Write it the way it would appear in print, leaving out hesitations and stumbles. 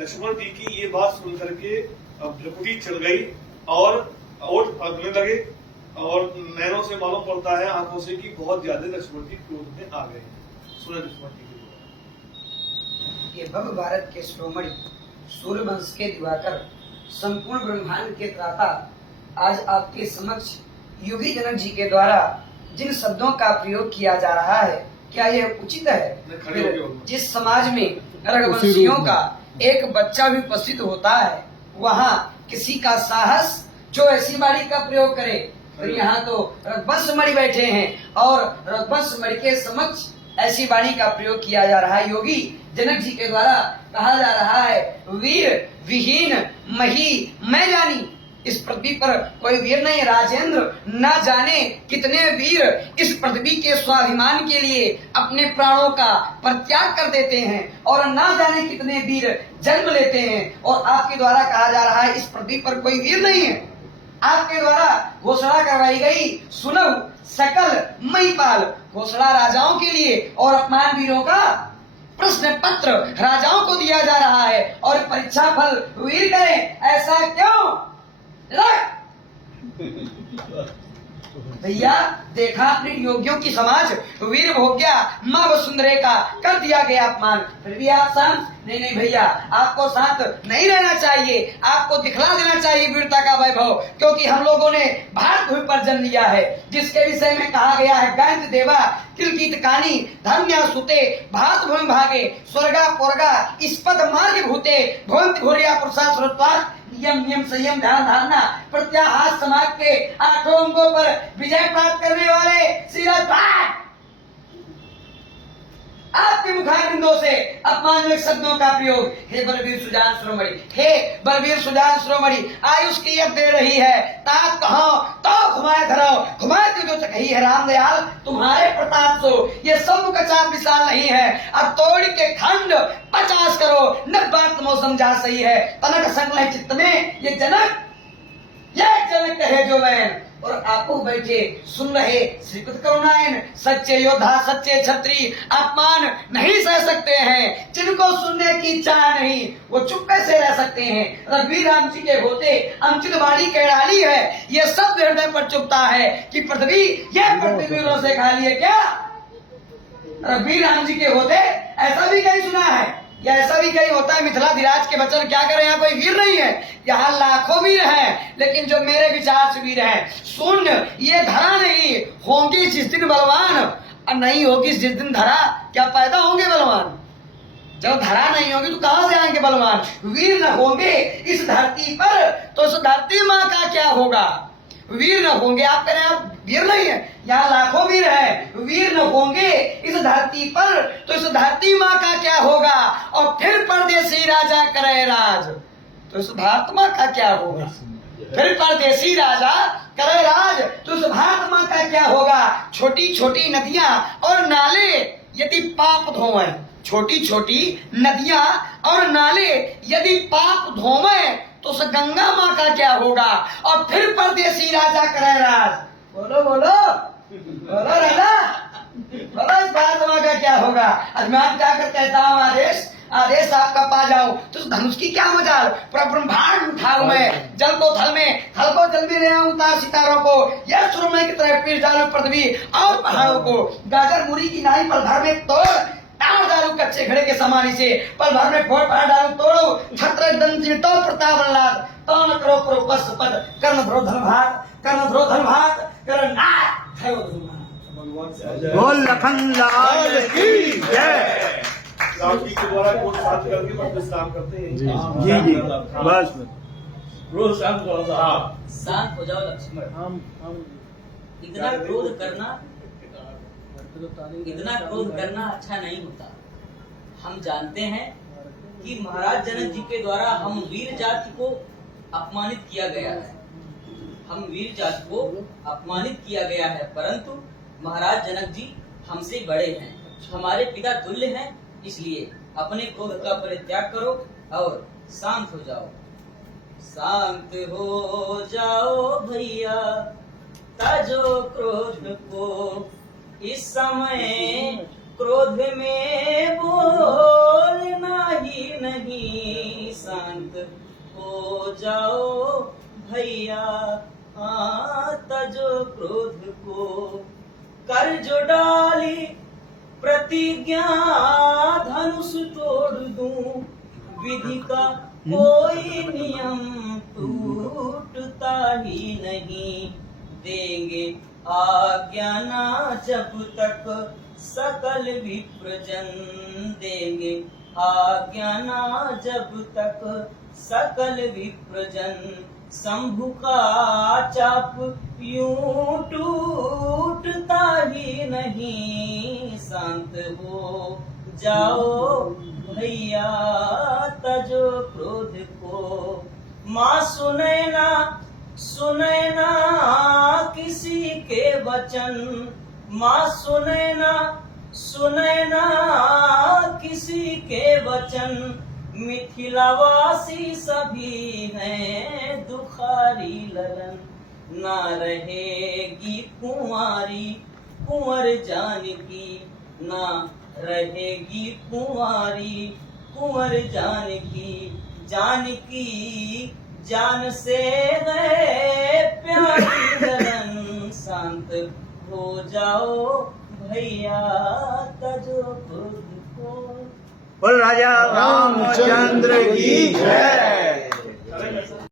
लक्ष्मण जी की ये बात सुन करके भ्रुकुटी चढ़ गई और ओठ फड़कने लगे और नैनों से मालूम पड़ता है, आंखों से, कि बहुत ज्यादा लक्ष्मण जी क्रोध में आ गए। सुने लक्ष्मण जी की। ये भव्य भारत के शिरोमणि, सूर्यवंश के दिवाकर, संपूर्ण ब्रह्मांड के त्राता, आज आपके समक्ष योगी जनक जी के द्वारा जिन शब्दों का प्रयोग किया जा रहा है, क्या यह उचित है? जिस समाज में रघुवंशियों का एक बच्चा भी उपस्थित होता है, वहाँ किसी का साहस जो ऐसी वाणी का प्रयोग करे, तो यहाँ तो रघुवंश मणि बैठे हैं और रघुवंश मणि के समक्ष ऐसी वाणी का प्रयोग किया जा रहा है। योगी जनक जी के द्वारा कहा जा रहा है, वीर विहीन मही मैं जानी। इस पृथ्वी पर कोई वीर नहीं। राजेंद्र न जाने कितने वीर इस पृथ्वी के स्वाभिमान के लिए अपने प्राणों का परित्याग कर देते हैं और न जाने कितने वीर जन्म लेते हैं, और आपके द्वारा कहा जा रहा है इस पृथ्वी पर कोई वीर नहीं है। आपके द्वारा घोषणा करवाई गई, सुनो सकल महिपाल, घोषणा राजाओं के लिए और अपमान वीरों का प्रश्न पत्र राजाओं को दिया जा रहा है और परीक्षा फल वीर करें, ऐसा क्यों? भैया देखा अपने योगियों की समाज, वीर भोग्या माँ वसुंधरे का कर दिया गया अपमान, फिर भी आप शांत? नहीं भैया, आपको शांत नहीं रहना चाहिए, आपको दिखला देना चाहिए वीरता का वैभव, क्योंकि हम लोगों ने भारत भूमि पर जन्म लिया है, जिसके विषय में कहा गया है, गायंत देवा किलकित कानी धन्या सुते भारत भूमि भागे स्वर्गा पोर्गा इस्पत मार्ग भूते भवंत घोरिया पुरुषा सुरत्वार नियम नियम संयम ध्यान धारणा प्रत्याहार समाज के 8 अंगों पर विजय प्राप्त करने वाले सिरपाट आपके मुखारबिंदों से अपमानजनक शब्दों का प्रयोग, हे बलवीर सुजान शिरोमणि, हे बलवीर सुजान शिरोमणि, आयुष की यज्ञ दे रही है, तात कहो तो घुमाए धरो, घुमाए तो जो कही है रामदयाल तुम्हारे प्रताप सो, ये सब का चाप विशाल नहीं है, अब तोड़ के खंड 50 करो, न बात मौसम जा सही है, तनक संकल चित्त में ये जनक कहे जो वैन, और आपको बैठे सुन रहे श्रीकृत करुणायन, सच्चे योद्धा सच्चे छत्री अपमान नहीं सह सकते हैं, जिनको सुनने की इच्छा नहीं वो चुप कैसे रह सकते हैं। रघुवीर राम जी के होते अंकित वाणी कैराली है, ये सब हृदय पर चुपता है कि पृथ्वी यह पृथ्वी वीरों से खाली है क्या? रघुवीर राम जी के होते ऐसा भी कहीं सुना है या ऐसा भी कहीं होता है? मिथिला धीराज के बच्चन क्या करें, यहाँ कोई वीर नहीं है, यहाँ लाखों वीर हैं, लेकिन जो मेरे विचार से वीर हैं, सुन ये धरा नहीं होंगी जिस दिन बलवान, और नहीं होगी जिस दिन धरा, क्या पैदा होंगे बलवान? जब धरा नहीं होगी तो कहां से आएंगे बलवान? वीर न होंगे इस धरती पर तो इस धरती माँ का क्या होगा? वीर न होंगे, आप कह रहे हैं आप वीर नहीं है, यहाँ लाखों वीर हैं, वीर न होंगे इस धरती पर तो इस धरती माँ का क्या होगा? और फिर परदेसी राजा करे राज तो इस भारत माँ का क्या होगा? फिर परदेसी राजा करे राज तो इस भारत माँ का क्या होगा? छोटी छोटी नदियां और नाले यदि पाप धोवे, छोटी छोटी नदियां और नाले यदि पाप धोवे तो उस गंगा माँ का क्या होगा? और फिर परदेसी राजा करे राज, बोलो बोलो बोलो राजा, बोलो इस भारत माँ का क्या होगा? अभिमान जाकर कहता हूँ आदेश आपका पा जाऊं तो धनुष की क्या मजाल, पूरा ब्रह्मांड उठाऊं मैं, जल को थल में ले आऊं तार सितारों को, यह सुरमई की तरह पीस डालूं पृथ्वी और पहाड़ों को, गाजर मुरी की नाई पल भर में तोड़ ताड़ डालू कच्चे घड़े के समानी से, पल भर में फोड़ पहाड़ डालू तोड़ो छत्र दंती तो प्रताप लाद तो न करो करो बस पद कर्ण ध्रो धन भात कर्ण नाथ बोल लखन लाल की जय। राम जी के द्वारा कोट साथ करके बस विश्राम करते हैं। जी बस रोज शाम को शांत हो जाओ लक्ष्मण। हम इतना क्रोध करना अच्छा नहीं होता। हम जानते हैं कि महाराज जनक जी के द्वारा हम वीर जाति को अपमानित किया गया है, परंतु महाराज जनक जी हमसे बड़े हैं, हमारे पिता तुल्य हैं, इसलिए अपने क्रोध का परित्याग करो और शांत हो जाओ। शांत हो जाओ भैया, ताजो क्रोध को इस समय क्रोध में बोलना ही नहीं, शांत हो जाओ भैया, तजो क्रोध को। कर जो डाली प्रतिज्ञा, धनुष तोड़ दूं, विधि का कोई नियम टूटता ही नहीं। देंगे आज्ञा ना जब तक सकल विप्रजन, देंगे आज्ञा ना जब तक सकल विप्रजन। शंभु का चाप यूं टूटता ही नहीं, शांत हो जाओ भैया, तजो क्रोध को। माँ सुने ना किसी के वचन, माँ सुने ना किसी के वचन। मिथिलावासी सभी हैं दुखारी ललन, ना रहेगी कुंवारी कुंवर जानकी, ना रहेगी कुंवारी कुंवर जानकी। जानकी जान से गए प्यारी ललन, शांत हो जाओ भैया, तजो क्रोध को। बोल राजा रामचंद्र की जय।